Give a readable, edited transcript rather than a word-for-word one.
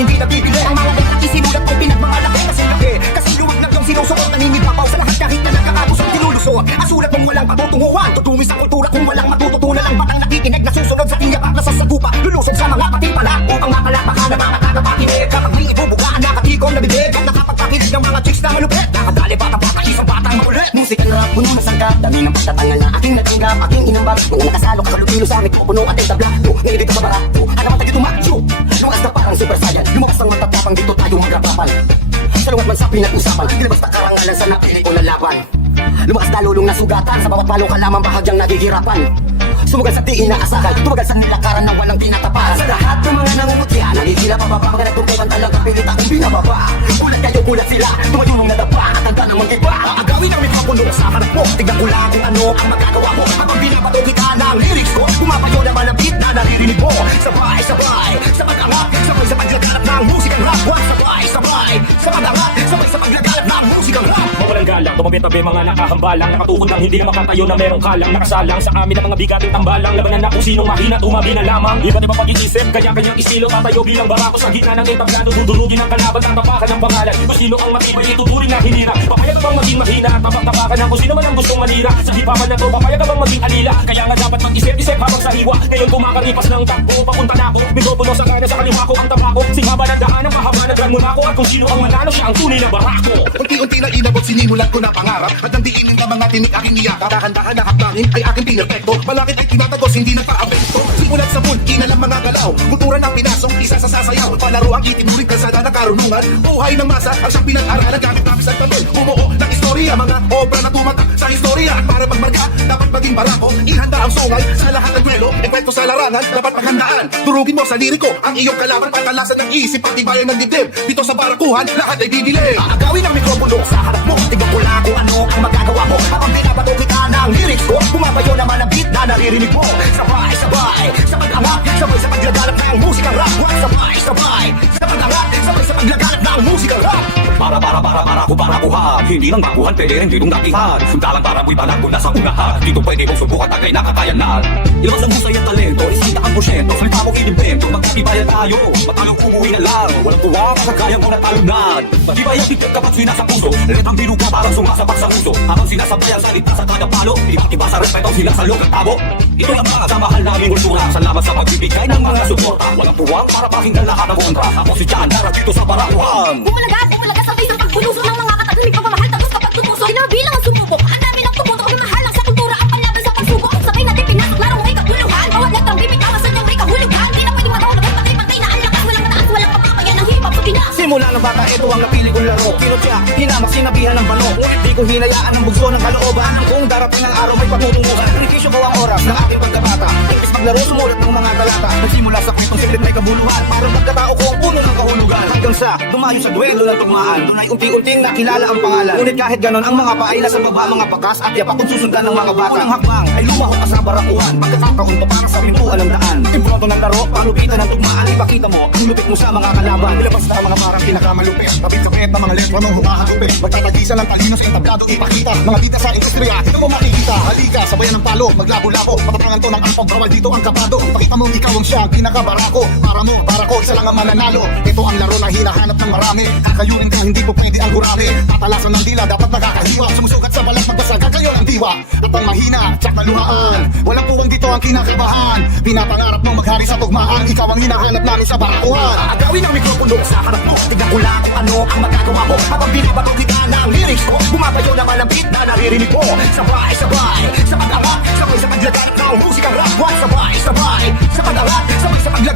hindi nabibili. Ang mga dahil isinulat kong pinagmamalaki kasi laki. Kasi luwag na yung sinusuot, naninibabaw sa lahat kahit na nagkakagusang tinulusot. Ang sulat mong walang patutunguhan, tutumis ang kultura kung walang matututunan. Ang batang nakikinig na susunod sa tiyak at nasasagupa, lulusog sa mga patipala upang makalakpakan na mga tagapakinig. Kapag may ibubukaan na katikong na bibig at nakapagpakinig ng mga chicks na malupit, nakadali bata-bata isang batang makulit. Musikang rap, puno masangkap, dami ng pagtatangal na aking natanggap, aking inambag. Kung nakasalo ka kalubilo sa aming pupuno at ang tabla, ngayon dito sa barato, alam ang tagito macho. Lumas na parang super saiyan, lumabas ang matatapang dito tayo magrapapan. Sa luwag man sa pinag-usapan, ilabas na karangalan sa napili ko na laban. Lumakas na lulong na sugatan, sa bawat palong kalamang bahagyang nagigirapan. Sumugal sa tiin na asahan, tumagal sa nilakaran na walang tinataparan. Sa lahat ng mga nangungutya, nagigila pababa, mga nagtungkulan talaga pilit akong binababa. Kulat kayo, kulat sila, tumayunong na dapa, at handa namang iba. Aagawin ang mikropono sa harap mo, tignan ko lang kung ano ang magagawa mo. Habang binabato kita ng lyrics ko, pumapayo naman ang beat na naririnig mo. Sabay, sabay, sa pag-angat, sabay sa paglaganap ng musikang rap. Sabay, sabay, sa pag-angat, sabay sa paglaganap ng musikang rap. Mawalang galang, tumabit-tabi mga nakakambalang, nakatukod lang, hindi na makatayo na merong kalang. Nakasalang sa amin ang mga bigating tambalang, labanan na kung sinong mahina, tumabi na lamang. Iba't ibang pag-iisip, kanya-kanyang estilo, tatayo bilang barako sa gitna ng entablado. Dudurugin ang kalaban, tatapakan ng pangalan. Kung sino ang matibay, ituturing na hinira. Papayag ka bang maging mahina, tapak-tapakan ng kung sino man ang gustong manira. Sa hipaman na to, papayag ka bang maging alila. Kaya nga dapat mag-isip-isip habang sa hiwa. Ngayon kumakalipas ng takbo, papunta na ako. Mikropono sa kanya, sa kaliwa ko ang tabako. Singhaba ng daan, ang mahaba na dran muna ako. At kung sino ang manalo, siya ang tunay na barako. Unti-unti na inabot, sinimulan ko na pangarap. At ang diinin ng mga tinig aking iyakap. Dahan-dahan na hakbangin ay aking pinapekto. Malakit ay tinatagos, hindi nagpa-apekto. Simulat sa bulki na lang mga galaw. Kultura ng pinasok, isa sa sasayaw. Palaro ang itinuring kalsada na karunungan. Buhay ng masa, ang siyang pinag-aralan. Gamit namin sa talon, bumuo ng istorya. Mga obra na tumatak sa istorya. At para pagmarka, dapat maging barako. Ihanda ang sungay sa lahat ng duelo. Ekwento sa larangan, dapat maghandaan. Durugin mo sa liriko ang iyong kalaban. Pagkalasan ng isip, pati bayan ng dibdib. Dito sa barakuhan, lahat ay bibili. Aagawin ang mikropono sa harap mo, tignan ko lang kung ano ang magagawa mo. Habang binabato kita ng lyrics ko, pumapayo naman ang beat na naririnig mo. Sabay, sabay, sa pag-angat, sabay sa paglaganap ng musikang rap. Sabay, sabay, sa pag-angat, sabay sa paglaganap ng musikang rap. Para-kuha. Hindi lang bakuhan, pwede rin ditong datihan. Sundalan para mo'y balag mula sa unahan. Dito pwede mong subukan at kay nakakayan na. Ilabas ang husay at talento, isita ang porsyento. Salita mo inimbento, magkatibayan tayo. Matalo umuwi na lang, walang tuwa, kaya mo na talunan. Matibay ang titik kapag sinasa puso. Letang binuga parang sumasabak sa puso. Habang sinasabay ang salita sa kada palo, iba sa respetong sila sa loob ng tabo. Ito lang mga sa mahal naming kultura. Salamat sa pagbibigay ng mga suporta. Walang tuwang para pakinggan lahat ng kontra. Ako si Jan, darap dito sa Barakuhan. Bumalaga, sabay sa pagbulusong ng mga katalimig pagmamahal. Tapos kapag tutusok, ginabilang ang sumubok. Ang dami ng tumutok, kamahal lang sa kultura. Ang panlaban sa pagsubok, sabay natin pinasok, larong may kabuluhan. Bawat letrang bibitawan sa niyang may kahulugan. Di na pwedeng matawag, patay-patay na ang lakas. Walang mataas, walang kapakayan ng hip-hop sa Pinas. Simula ng bata, ito ang napili kong laro. Kinutya, hinamak, sinabihan ng bano. Ngunit di ko hinayaan ang bugso ng kalooban. Kung darating ang araw, may patutunguhan. Prinkisyo ko ang oras ng aking pagkabata. Imbis maglaro, sumulat ng mga talata. Nagsimula sa kwentong siglit may kabuluhan. Parang pagkatao ko ang puno ng kahulugan. Hanggang sa dumayo sa duelo ng tugmaan. Doon ay unti-unting nakilala ang pangalan. Ngunit kahit ganon, ang mga paay nasa baba, mga bakas at yapak kung susundan ng mga bata. Unang hakbang ay lumaho ka sa barakuhan. Pagkakataon pa para sa pintuan ng daan. Impronto ng laro, panubitan ng tugmaan. Ipakita mo ang lupit mo sa mga kalaban. Nilabas na mga parang pinakamalupit. Kapit-kapit na mga letra mong humahagupit. Magtatagisa ng talino sa entablado ipakita. Mga bida sa industriya, dito mo makikita. Halika, sabayan ng palo, maglabo-labo. Patatangan to ng ampag, bawal dito ang kabado. Pakita mo ikaw ang siya, pinakabarako. Para mo, para ko, isa lang ang mananalo. Ito ang laro na hinahanap ng marami. Kakayunin ka, hindi po pwede ang gurami. Tatalasan ng dila, dapat nakakahiwa. Sumusukat sa balat, magbasag, kakayo ng diwa. At ang mahina, tsak na luhaan. Walang puwang dito ang kinakabahan. Pinapangarap mong maghari sa tugmaan. Ikaw ang hinahanap namin sa barakuhan. Aagawin ang mikropono sa harap mo, tignan ko lang kung ano ang magagawa mo. Habang binabato kita ng lyrics ko, pumapayo naman ang beat na naririnig mo. Sabay, sabay, sa pag-angat, sabay sa paglaganap ng musikang rap. Sabay, sabay, sa pag-angat, sabay sa paglaganap